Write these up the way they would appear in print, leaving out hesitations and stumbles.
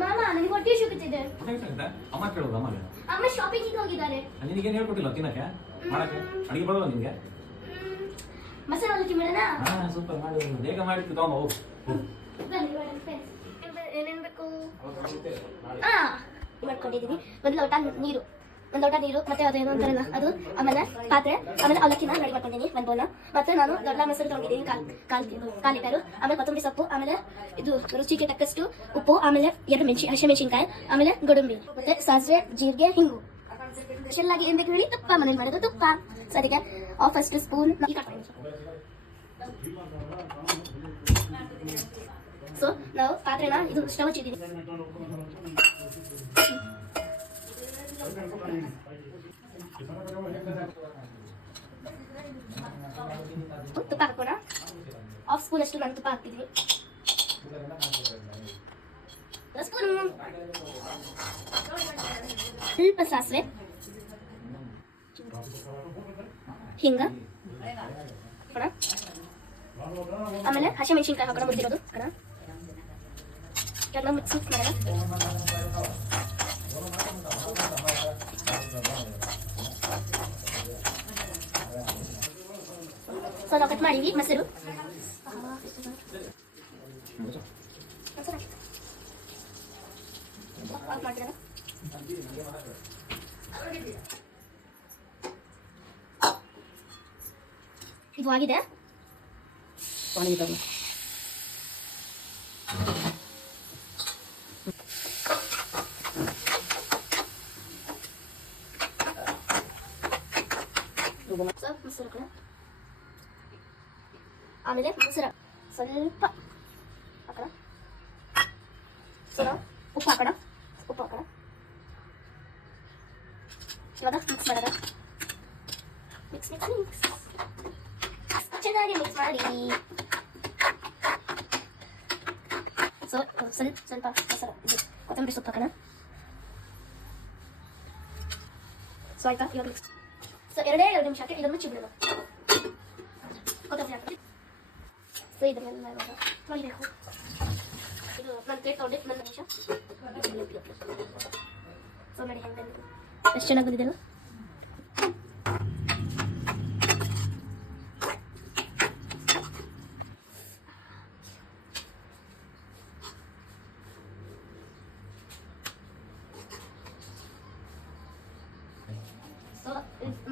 ಮಾಮ ನನಗೆ ಹೊಟ್ಟೆ ಶುಕುತ್ತಿದೆ. ಅಮ್ಮ ಕೇಳೋದು ಅಮ್ಮಗೆ. ಅಮ್ಮ ಶಾಪಿಂಗ್ ಹೋಗಿದ್ದಾರೆ. ನಿನಗೇನು ಹೇಳ್ಕೊಟ್ಟಿಲ್ಲ ತಿನ್ನಕ್ಕೆ ಮಾಡಕ್ಕೆ ಅಡಿಗೆ ಬರೋಲ್ಲ ನಿನಗೆ? ಮಸಾಲ ಅವಲಕ್ಕಿ ಮಾಡೋಣ? ಹಾ ಸೂಪರ್ ಮಾಡಿ ಬೇಗ ಮಾಡಿತ್ತು ತಗೊಂಬ ಹೋಗು. ಏನೇನು ಬೇಕು? ಮಾಡ್ಕೊಂಡಿದ್ದೀನಿ. ಒಂದು ಲೋಟ ನೀರು ಮತ್ತೆ ಅದೇನು ಅಂತಾರಲ್ಲ ಅದು, ಆಮೇಲೆ ಪಾತ್ರೆ, ಆಮೇಲೆ ಅವಲಕ್ಕಿನ ರೆಡಿ ಮಾಡ್ಕೊಂಡಿದ್ದೀನಿ ಒಂದು ಬೌಲ. ಮತ್ತೆ ನಾನು ದೊಡ್ಡ ಮೊಸರು ತೊಗೊಂಡಿದ್ದೀನಿ ಕಾಲು ಲೀಟರು. ಆಮೇಲೆ ಕೊತ್ತಂಬರಿ ಸೊಪ್ಪು, ಆಮೇಲೆ ಇದು ರುಚಿಗೆ ತಕ್ಕಷ್ಟು ಉಪ್ಪು, ಆಮೇಲೆ 2 ಹಸಿಮೆಣಸಿನ್ಕಾಯಿ, ಆಮೇಲೆ ಗೋಡಂಬಿ, ಮತ್ತೆ ಸಾಸಿವೆ, ಜೀರಿಗೆ, ಹಿಂಗು. ಸ್ಪೆಷಲ್ ಏನ್ ಬೇಕು ಹೇಳಿ? ತುಪ್ಪ, ಮನೇಲಿ ಮಾಡೋದು ತುಪ್ಪ. ಸೊ ಅದಕ್ಕೆ ಫಸ್ಟ್ ಸ್ಪೂನ್ ಸೊ ನಾವು ಪಾತ್ರೆನ ಇದು ಸ್ಟವ್ ಹಚ್ಚಿದ್ದೀವಿ. ತುಪ್ಪ ಹಾಕೋಣ. 1/2 ಸ್ಪೂನ್ ಅಷ್ಟು ನಾನು ತುಪ್ಪ ಹಾಕ್ತಿದ್ವಿ. ಸ್ವಲ್ಪ ಸಾಸಿವೆ, ಹಿಂಗ, ಆಮೇಲೆ ಹಸಿಮೆಣಸಿನ್ಕಾಯಿ ಹಾಕೋಣ ಮುರಿದಿರೋದು. ಎಲ್ಲ ಮಿಕ್ಸ್ ಮಾಡೋಣ. ಸೊ ನಾವು ಕಟ್ ಮಾಡಿವಿ ಮೊಸರು. ಇದು ಆಗಿದೆ. ಮೊಸರು ಆಮೇಲೆ ಮೊಸರು ಸ್ವಲ್ಪ ಹಾಕೋಣ. ಉಪ್ಪು ಹಾಕೋಣ. ಇವಾಗ ಮಿಕ್ಸ್ ಮಾಡೋಣ. ಮಿಕ್ಸ್ ಚೆನ್ನಾಗಿ ಮಿಕ್ಸ್ ಮಾಡಿ. ಸೊ ಸ್ವಲ್ಪ ಮೊಸರು ಕೊತ್ತಂಬರಿ ಸೊಪ್ಪು ಹಾಕೋಣ. ಸೊ ಆಯ್ತಾ? ಇವಾಗ ಮಿಕ್ಸ್. ಸೊ 2 ನಿಮಿಷಕ್ಕೆ ಇದನ್ನು ಮುಚ್ಚಿಬಿಡೋಣ. ಕೊತ್ತಂಬರಿ ಹಾಕಿ. ಸೊ ಇದನ್ನೆಲ್ಲ ಇವಾಗ ತೊಳಿಬೇಕು. ಇದು ನನ್ನ ಪ್ಲೇಟ್ ತೊಗೊಂಡೆ 1 ನಿಮಿಷ. ಸೊ ನೋಡಿ ಹೆಂಗೆ ಎಷ್ಟು ಚೆನ್ನಾಗಿ ಬಂದಿದೆ.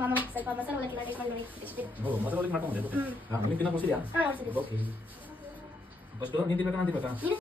ಮಾಮ ಸ್ವಲ್ಪ ಮಸಾಲೆ ಅವಲಕ್ಕಿ ರೆಡಿ ಮಾಡಿ ನೋಡಿ. ಮಸಾಲೆ ಅವಲಕ್ಕಿ ಮಾಡ್ಕೊಂಡೆ. ಹಾ, ನಿನ್ನ ತಿನ್ನಕ್ಕೆ ಕೊಡ್ಸಿದ್ಯಾ? ಹಾ, ಕೊಡ್ಸಿದ್ದೀನಿ. ಓಕೆ. ಫಸ್ಟ್ ನೀನು ತಿನ್ನಬೇಕಾ ನಾನು ತಿನ್ನಬೇಕಾ?